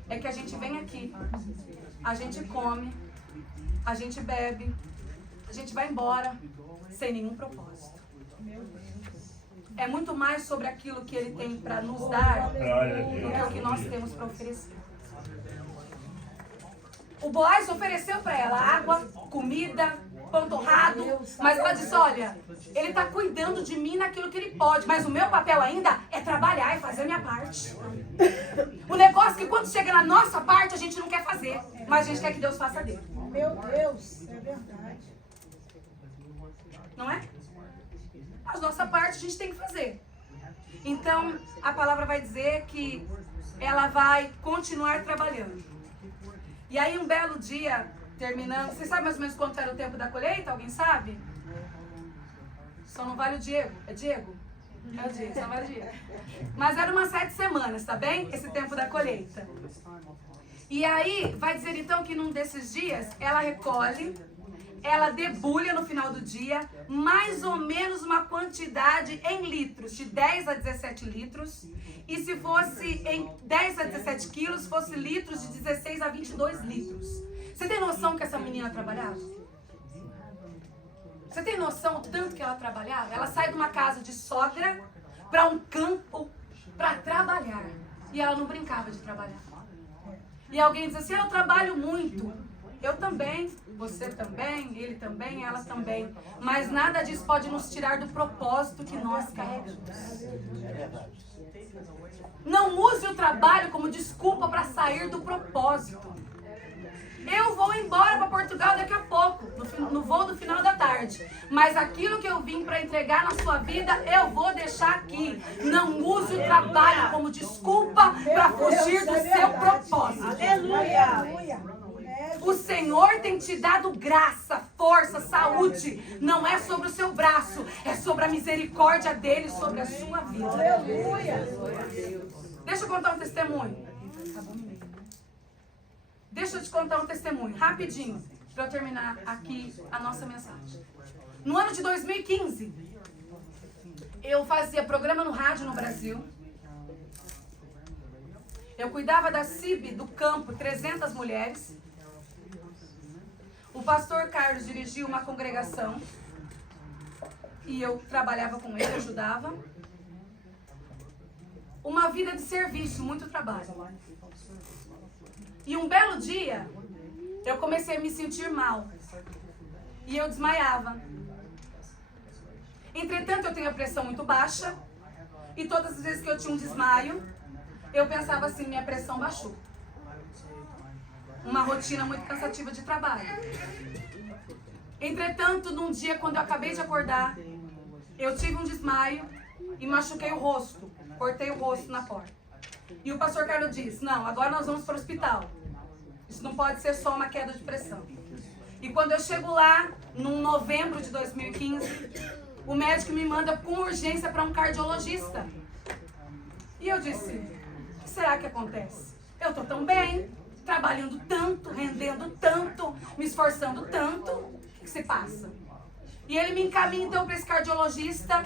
É que a gente vem aqui, a gente come, a gente bebe, a gente vai embora sem nenhum propósito. É muito mais sobre aquilo que ele tem para nos dar do que o que nós temos para oferecer. O Boaz ofereceu para ela água, comida, pão torrado, mas ela disse, olha, ele está cuidando de mim naquilo que ele pode, mas o meu papel ainda é trabalhar e fazer a minha parte. O negócio é que quando chega na nossa parte, a gente não quer fazer, mas a gente quer que Deus faça dele. Meu Deus, é verdade. Não é? A nossa parte a gente tem que fazer. Então, a palavra vai dizer que ela vai continuar trabalhando. E aí, um belo dia, terminando... Vocês sabem mais ou menos quanto era o tempo da colheita? Alguém sabe? Só não vale o Diego. É Diego? É o Diego, só não vale o Diego. Mas era umas 7 semanas, tá bem? Esse tempo da colheita. E aí, vai dizer então que num desses dias, ela recolhe... Ela debulha no final do dia mais ou menos uma quantidade em litros, de 10 a 17 litros. E se fosse em 10 a 17 quilos, fosse litros de 16 a 22 litros. Você tem noção que essa menina trabalhava? Você tem noção do tanto que ela trabalhava? Ela sai de uma casa de sogra para um campo para trabalhar. E ela não brincava de trabalhar. E alguém diz assim, eu trabalho muito. Eu também, você também, ele também, ela também. Mas nada disso pode nos tirar do propósito que nós carregamos. Não use o trabalho como desculpa para sair do propósito. Eu vou embora para Portugal daqui a pouco, no voo do final da tarde. Mas aquilo que eu vim para entregar na sua vida, eu vou deixar aqui. Não use o trabalho como desculpa para fugir do seu propósito. Aleluia. O Senhor tem te dado graça, força, saúde. Não é sobre o seu braço, é sobre a misericórdia dele sobre a sua vida. Aleluia. Deixa eu contar um testemunho. Deixa eu te contar um testemunho, rapidinho, para eu terminar aqui a nossa mensagem. No ano de 2015, eu fazia programa no rádio no Brasil. Eu cuidava da CIB do campo, 300 mulheres. O pastor Carlos dirigia uma congregação e eu trabalhava com ele, ajudava. Uma vida de serviço, muito trabalho. E um belo dia, eu comecei a me sentir mal. E eu desmaiava. Entretanto, eu tenho a pressão muito baixa. E todas as vezes que eu tinha um desmaio, eu pensava assim, minha pressão baixou. Uma rotina muito cansativa de trabalho. Entretanto, num dia, quando eu acabei de acordar, eu tive um desmaio e machuquei o rosto. Cortei o rosto na porta. E o pastor Carlos disse, não, agora nós vamos para o hospital. Isso não pode ser só uma queda de pressão. E quando eu chego lá, num novembro de 2015, o médico me manda com urgência para um cardiologista. E eu disse, o que será que acontece? Eu estou tão bem, trabalhando tanto, rendendo tanto, me esforçando tanto, o que se passa? E ele me encaminha então para esse cardiologista,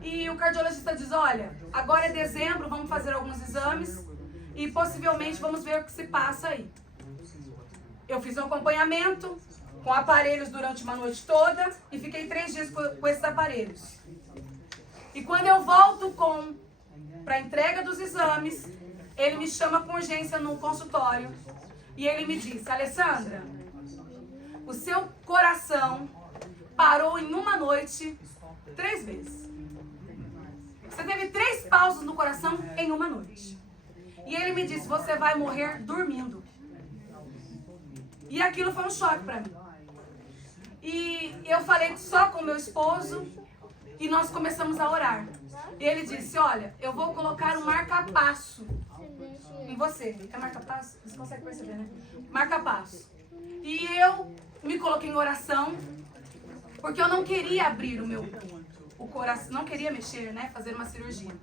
e o cardiologista diz, olha, agora é dezembro, vamos fazer alguns exames, e possivelmente vamos ver o que se passa aí. Eu fiz um acompanhamento com aparelhos durante uma noite toda, e fiquei 3 dias com esses aparelhos. E quando eu volto para a entrega dos exames, ele me chama com urgência no consultório e ele me disse, Alessandra, o seu coração parou em uma noite 3 vezes. Você teve 3 pausas no coração em uma noite. E ele me disse, você vai morrer dormindo. E aquilo foi um choque para mim. E eu falei só com meu esposo e nós começamos a orar. E ele disse, olha, eu vou colocar um marca-passo em você. É marca-passo? Você consegue perceber, né? Marca-passo. E eu me coloquei em oração, porque eu não queria abrir o coração, não queria mexer, né? Fazer uma cirurgia.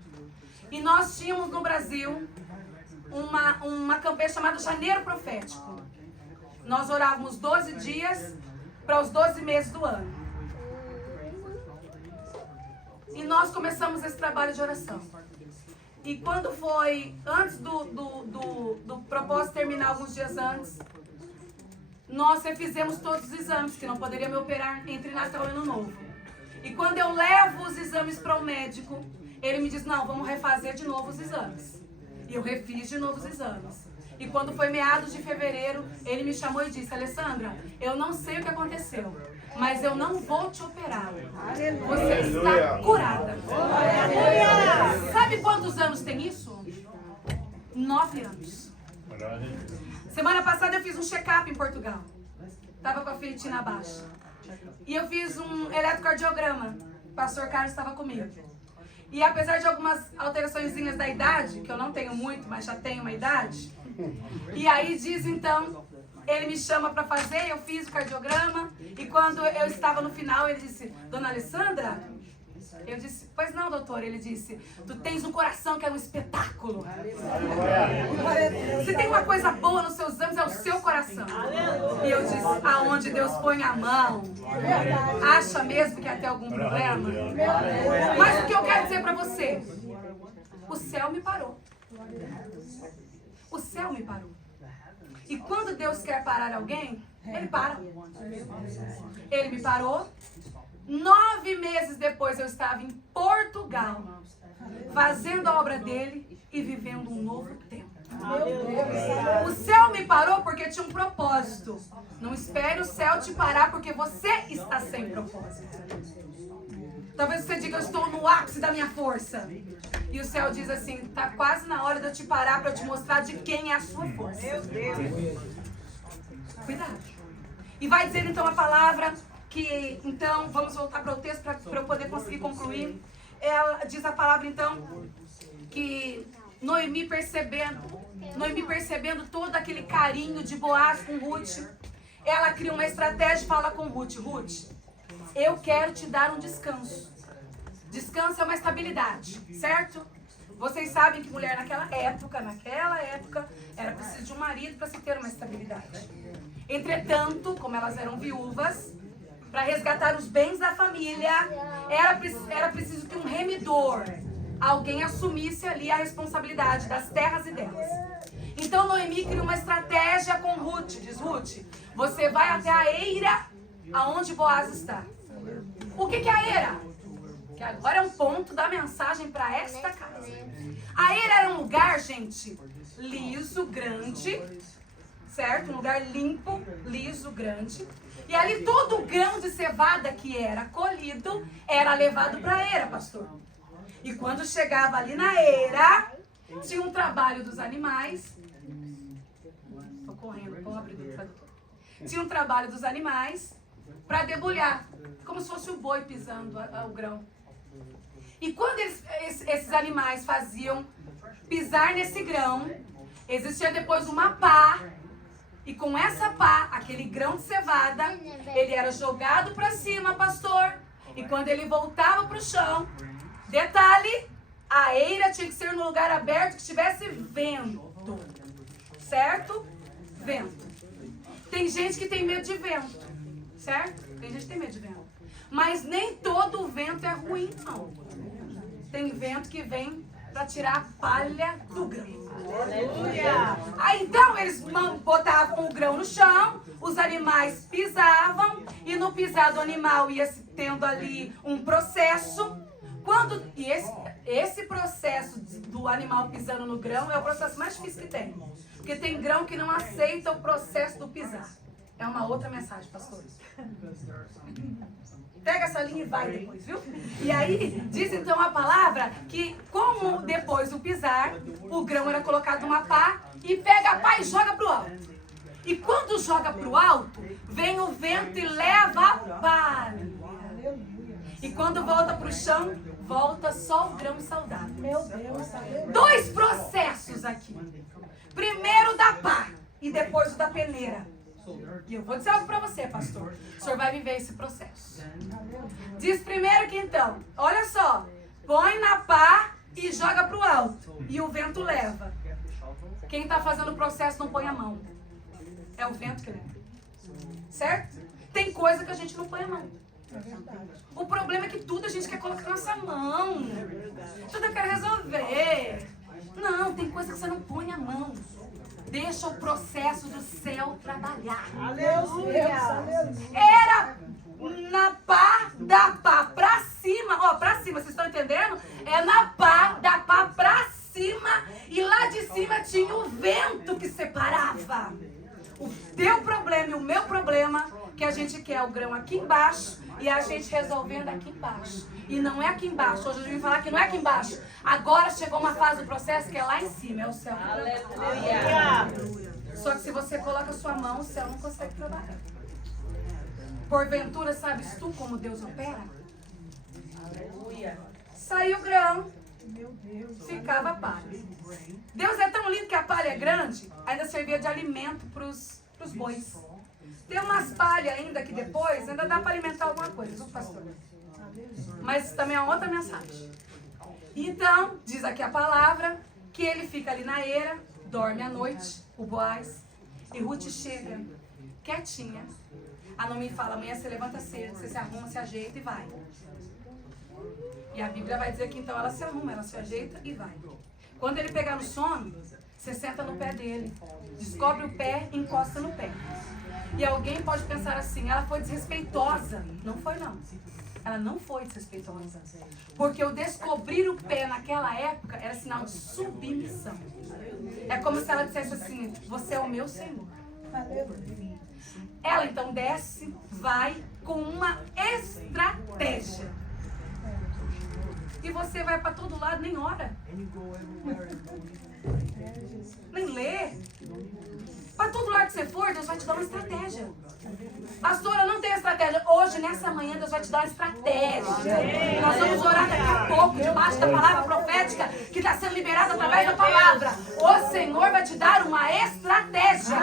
E nós tínhamos no Brasil uma campanha chamada Janeiro Profético. Nós orávamos 12 dias para os 12 meses do ano. E nós começamos esse trabalho de oração. E quando foi antes do propósito terminar, alguns dias antes, nós refizemos todos os exames, que não poderia me operar entre Natal e Ano Novo. E quando eu levo os exames para o médico, ele me diz, não, vamos refazer de novo os exames. E eu refiz de novo os exames. E quando foi meados de fevereiro, ele me chamou e disse, Alessandra, eu não sei o que aconteceu, mas eu não vou te operar. Você está curada. Sabe quantos anos tem isso? 9 anos. Semana passada eu fiz um check-up em Portugal. Estava com a ferritina baixa. E eu fiz um eletrocardiograma. O pastor Carlos estava comigo. E apesar de algumas alteraçõezinhas da idade, que eu não tenho muito, mas já tenho uma idade. E aí diz então, ele me chama para fazer, eu fiz o cardiograma. E quando eu estava no final, ele disse, Dona Alessandra? Eu disse, pois não, doutor. Ele disse, tu tens um coração que é um espetáculo. Se tem uma coisa boa nos seus exames, é o seu coração. E eu disse, aonde Deus põe a mão, acha mesmo que vai ter algum problema? Mas o que eu quero dizer para você, o céu me parou. O céu me parou. E quando Deus quer parar alguém, Ele para. Ele me parou. 9 meses depois eu estava em Portugal, fazendo a obra dele e vivendo um novo tempo. O céu me parou porque tinha um propósito. Não espere o céu te parar porque você está sem propósito. Talvez você diga, eu estou no ápice da minha força. E o céu diz assim, está quase na hora de eu te parar para eu te mostrar de quem é a sua força. Cuidado. E vai dizer então a palavra que, então, vamos voltar para o texto para eu poder conseguir concluir. Ela diz a palavra então que Noemi percebendo todo aquele carinho de Boaz com Ruth, ela cria uma estratégia e fala com Ruth, Ruth, eu quero te dar um descanso. Descanso é uma estabilidade, certo? Vocês sabem que mulher naquela época, era preciso de um marido para se ter uma estabilidade. Entretanto, como elas eram viúvas, para resgatar os bens da família, era preciso que um remidor, alguém assumisse ali a responsabilidade das terras e delas. Então Noemi cria uma estratégia com Ruth, diz Ruth, você vai até a eira aonde Boaz está. O que é a eira? Que agora é um ponto da mensagem para esta casa. A eira era um lugar, gente, liso, grande, certo? Um lugar limpo, liso, grande. E ali todo o grão de cevada que era colhido era levado para a eira, pastor. E quando chegava ali na eira, tinha um trabalho dos animais. Estou correndo, vou abrir o tradutor. Tinha um trabalho dos animais para debulhar, como se fosse o boi pisando o grão. E quando esses animais faziam pisar nesse grão, existia depois uma pá. E com essa pá, aquele grão de cevada, ele era jogado para cima, pastor. E quando ele voltava para o chão, detalhe, a eira tinha que ser num lugar aberto que tivesse vento. Certo? Vento. Tem gente que tem medo de vento, certo? Tem gente que tem medo de vento. Mas nem todo o vento é ruim, não. Tem vento que vem para tirar a palha do grão. Aleluia! Aí então eles botavam o grão no chão, os animais pisavam, e no pisar do animal ia tendo ali um processo. Esse processo do animal pisando no grão é o processo mais difícil que tem. Porque tem grão que não aceita o processo do pisar. É uma outra mensagem, pastor. Pega essa linha e vai depois, viu? E aí, diz então a palavra que como depois do pisar, o grão era colocado numa pá e pega a pá e joga pro alto. E quando joga para o alto, vem o vento e leva a palha. E quando volta para o chão, volta só o grão saudável. Meu Deus, aleluia. 2 processos aqui. Primeiro o da pá e depois o da peneira. E eu vou dizer algo para você, pastor. O senhor vai viver esse processo. Diz primeiro que então, olha só, põe na pá e joga para o alto. E o vento leva. Quem está fazendo o processo não põe a mão. É o vento que leva. Certo? Tem coisa que a gente não põe a mão. O problema é que tudo a gente quer colocar na nossa mão. Tudo eu quero resolver. Não, tem coisa que você não põe a mão. Deixa o processo do céu trabalhar. Aleluia. Era na pá, da pá pra cima. Ó, pra cima, vocês estão entendendo? É na pá, da pá pra cima. E lá de cima tinha o vento que separava. O teu problema e o meu problema, que a gente quer o grão aqui embaixo e a gente resolvendo aqui embaixo. E não é aqui embaixo. Hoje eu vim falar que não é aqui embaixo. Agora chegou uma fase do processo que é lá em cima, é o céu. Aleluia. Só que se você coloca a sua mão, o céu não consegue trabalhar. Porventura, sabes tu como Deus opera? Aleluia. Saiu o grão, ficava a palha. Deus é tão lindo que a palha é grande, ainda servia de alimento para os bois. Tem umas palhas ainda que depois ainda dá para alimentar alguma coisa, viu, pastor? Mas também é outra mensagem. Então, diz aqui a palavra, que ele fica ali na eira, dorme à noite, o Boaz, e Ruth chega, quietinha. A Noemi fala, amanhã você levanta cedo, você se arruma, se ajeita e vai. E a Bíblia vai dizer que então ela se arruma, ela se ajeita e vai. Quando ele pegar no sono, você senta no pé dele, descobre o pé e encosta no pé. E alguém pode pensar assim, ela foi desrespeitosa. Não foi, não. Ela não foi desrespeitosa. Porque o descobrir o pé naquela época era sinal de submissão. É como se ela dissesse assim, você é o meu Senhor. Ela então desce, vai com uma estratégia. E você vai para todo lado, nem ora. Nem lê. Para todo lado que você for, Deus vai te dar uma estratégia. Pastora, não tem estratégia. Hoje, nessa manhã, Deus vai te dar uma estratégia. Nós vamos orar daqui a pouco, debaixo da palavra profética que está sendo liberada através da palavra. O Senhor vai te dar uma estratégia.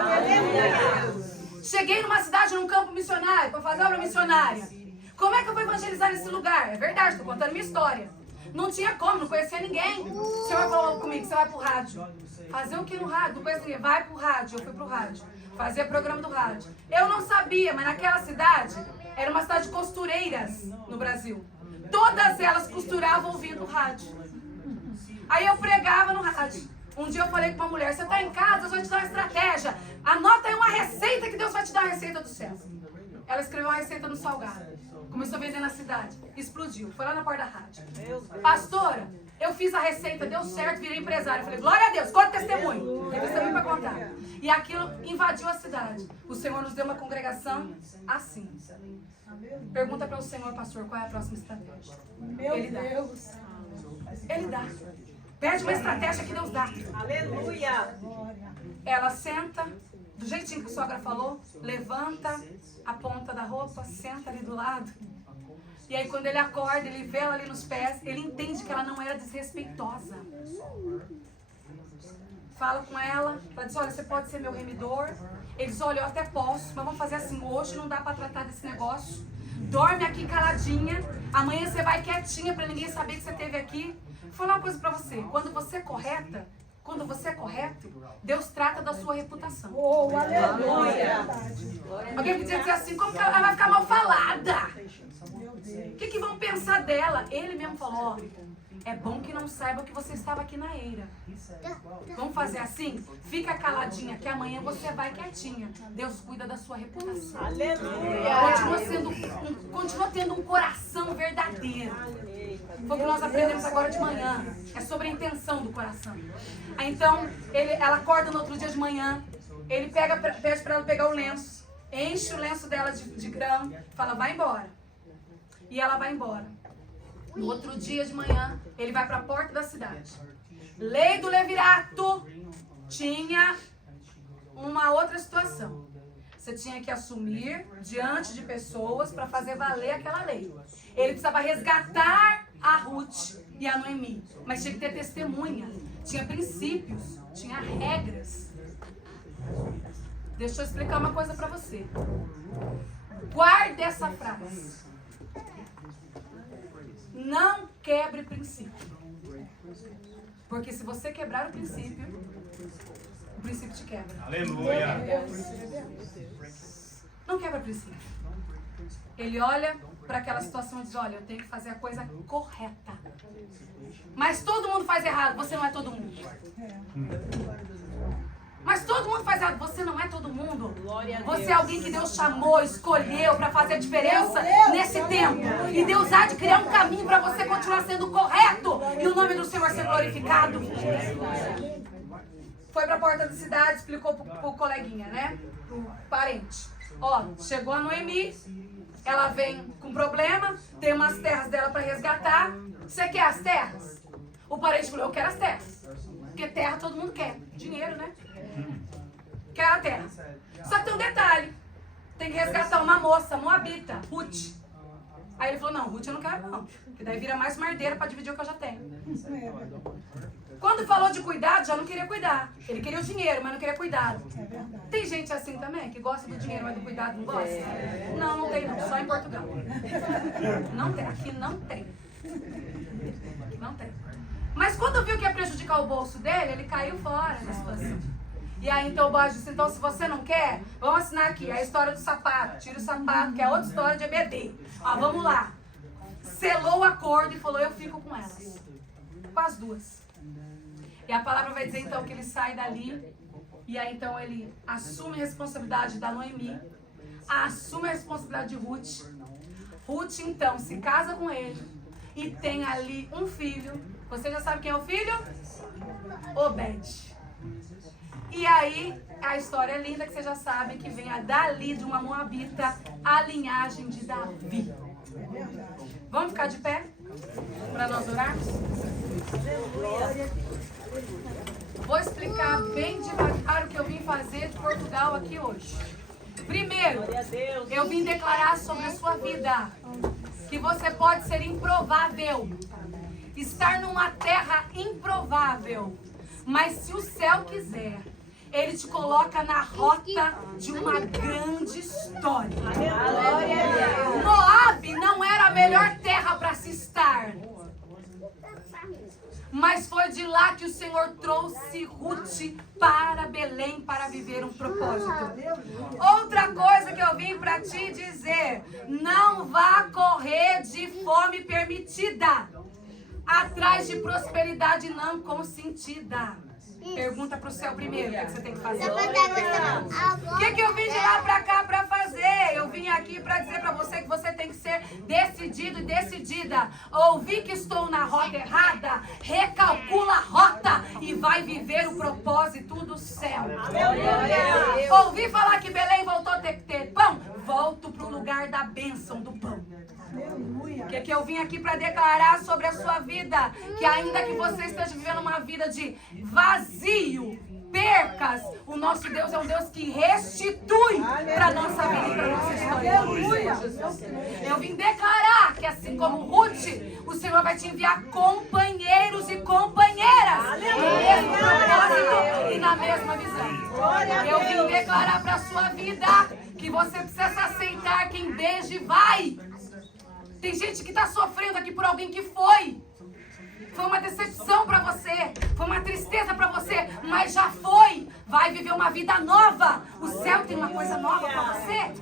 Cheguei numa cidade, num campo missionário, para fazer obra missionária. Como é que eu vou evangelizar nesse lugar? É verdade, estou contando minha história. Não tinha como, não conhecia ninguém. O Senhor falou comigo, você vai pro rádio. Fazer o que no rádio? Não conhecia ninguém. Vai pro rádio. Eu fui pro rádio. Fazer programa do rádio. Eu não sabia, mas naquela cidade, era uma cidade de costureiras no Brasil. Todas elas costuravam ouvindo o rádio. Aí eu pregava no rádio. Um dia eu falei com uma mulher, você está em casa, Deus vai te dar uma estratégia. Anota aí uma receita que Deus vai te dar, a receita do céu. Ela escreveu uma receita no salgado. Começou a vender na cidade. Explodiu. Foi lá na porta da rádio. Pastora, eu fiz a receita, deu certo, virei empresária. Falei, glória a Deus, conta testemunho. Tem testemunho para contar. E aquilo invadiu a cidade. O Senhor nos deu uma congregação assim. Pergunta para o Senhor, pastor, qual é a próxima estratégia? Ele dá. Ele dá. Pede uma estratégia que Deus dá. Aleluia. Ela senta, do jeitinho que a sogra falou, levanta a ponta da roupa, senta ali do lado. E aí quando ele acorda, ele vê ela ali nos pés, ele entende que ela não era desrespeitosa. Fala com ela, ela diz, olha, você pode ser meu remidor. Ele diz, olha, eu até posso, mas vamos fazer assim, hoje não dá para tratar desse negócio. Dorme aqui caladinha, amanhã você vai quietinha para ninguém saber que você esteve aqui. Vou falar uma coisa para você, quando você é correto, Deus trata da sua reputação. Oh, aleluia. Alguém podia dizer assim, como que ela vai ficar mal falada? O que vão pensar dela? Ele mesmo falou, ó, é bom que não saiba que você estava aqui na eira. Vamos fazer assim? Fica caladinha, que amanhã você vai quietinha. Deus cuida da sua reputação. Aleluia. Continua tendo um coração verdadeiro. Foi o que nós aprendemos agora de manhã. É sobre a intenção do coração. Então, ela acorda no outro dia de manhã. Ele pede para ela pegar o lenço. Enche o lenço dela de grão. Fala, vai embora. E ela vai embora. No outro dia de manhã, ele vai para a porta da cidade. Lei do levirato tinha uma outra situação. Você tinha que assumir diante de pessoas para fazer valer aquela lei. Ele precisava resgatar a Ruth e a Noemi, mas tinha que ter testemunha, tinha princípios, tinha regras. Deixa eu explicar uma coisa para você. Guarde essa frase. Não quebre princípio. Porque se você quebrar o princípio te quebra. Aleluia. Não quebra princípio. Ele olha para aquela situação e diz, olha, eu tenho que fazer a coisa correta. Mas todo mundo faz errado, você não é todo mundo. Mas todo mundo faz errado, você não é todo mundo. Você é alguém que Deus chamou, escolheu para fazer a diferença nesse tempo. E Deus há de criar um caminho para você continuar sendo correto e o nome do Senhor ser glorificado. Foi para a porta da cidade, explicou pro coleguinha, né? Pro parente. Ó, chegou a Noemi, ela vem com problema, tem umas terras dela para resgatar. Você quer as terras? O parente falou, eu quero as terras. Porque terra todo mundo quer. Dinheiro, né? Quer a terra. Só que tem um detalhe. Tem que resgatar uma moça, moabita, Ruth. Aí ele falou, não, Ruth eu não quero não. Porque daí vira mais mardeira para dividir o que eu já tenho. Quando falou de cuidado, já não queria cuidar. Ele queria o dinheiro, mas não queria cuidado. Tem gente assim também, que gosta do dinheiro, mas do cuidado não gosta? Não, não tem não. Só em Portugal. Não tem. Aqui não tem. Aqui não tem. Mas quando viu que ia prejudicar o bolso dele, ele caiu fora da situação. E aí então o Boaz disse, então se você não quer, vamos assinar aqui a história do sapato. Tira o sapato, que é outra história de EBD. Ó, vamos lá. Selou o acordo e falou, eu fico com elas. Com as duas. E a palavra vai dizer então que ele sai dali. E aí então ele assume a responsabilidade da Noemi. Assume a responsabilidade de Ruth. Ruth então se casa com ele. E tem ali um filho. Você já sabe quem é o filho? Obed. E aí, a história é linda que você já sabe que vem dali de uma moabita, a linhagem de Davi. Vamos ficar de pé? Para nós orarmos? Vou explicar bem devagar o que eu vim fazer de Portugal aqui hoje. Primeiro, eu vim declarar sobre a sua vida que você pode ser improvável. Estar numa terra improvável. Mas se o céu quiser, ele te coloca na rota de uma grande história. Moabe não era a melhor terra para se estar. Mas foi de lá que o Senhor trouxe Ruth para Belém para viver um propósito. Outra coisa que eu vim para te dizer: não vá correr de fome permitida, atrás de prosperidade não consentida. Pergunta pro céu primeiro, o que você tem que fazer? O que eu vim de lá pra cá pra fazer? Eu vim aqui pra dizer pra você que você tem que ser decidido e decidida. Ouvi que estou na rota errada, recalcula a rota e vai viver o propósito do céu. Ouvi falar que Belém voltou a ter que ter pão? Volto pro lugar da bênção do pão. O que eu vim aqui para declarar sobre a sua vida? Que ainda que você esteja vivendo uma vida de vazio, percas, o nosso Deus é um Deus que restitui para a nossa vida e para a nossa história. Eu vim declarar que assim como Ruth, o Senhor vai te enviar companheiros e companheiras no mesmo propósito e na mesma visão. Eu vim declarar para a sua vida que você precisa aceitar quem beije vai. Tem gente que está sofrendo aqui por alguém que foi. Foi uma decepção para você. Foi uma tristeza para você. Mas já foi. Vai viver uma vida nova. O céu tem uma coisa nova para você.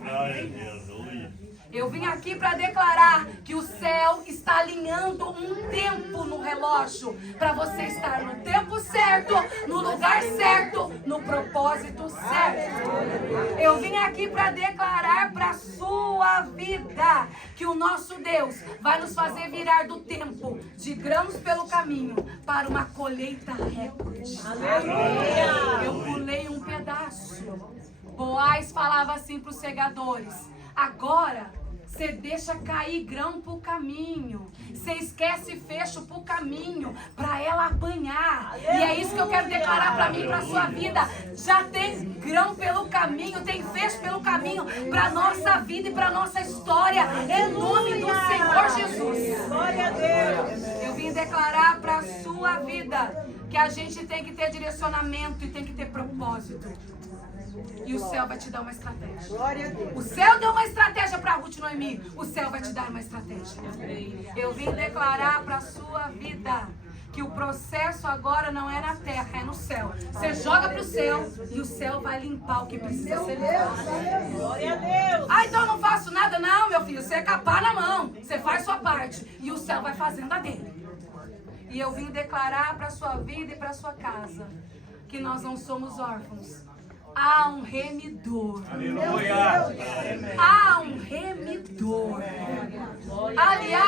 Eu vim aqui para declarar que o céu está alinhando um tempo no relógio para você estar no tempo certo, no lugar certo, no propósito certo. Eu vim aqui para declarar para a sua vida que o nosso Deus vai nos fazer virar do tempo de grãos pelo caminho para uma colheita recorde. Eu pulei um pedaço. Boaz falava assim para os segadores: agora Você deixa cair grão pro caminho. Você esquece fecho pro caminho, pra ela apanhar. E é isso que eu quero declarar pra mim e pra sua vida. Já tem grão pelo caminho, tem fecho pelo caminho pra nossa vida e pra nossa história. Em nome do Senhor Jesus. Glória a Deus. Eu vim declarar pra sua vida que a gente tem que ter direcionamento e tem que ter propósito. E o céu vai te dar uma estratégia. Glória a Deus. O céu deu uma estratégia para Ruth e Noemi. O céu vai te dar uma estratégia. Eu vim declarar para a sua vida que o processo agora não é na terra, é no céu. Você joga para o céu e o céu vai limpar o que precisa ser limpado. Glória a Deus. Ah, então eu não faço nada? Não, meu filho. Você é capaz na mão. Você faz sua parte. E o céu vai fazendo a dele. E eu vim declarar para a sua vida e para a sua casa que nós não somos órfãos. Há um remidor. Aleluia. Há um remidor. Aliás,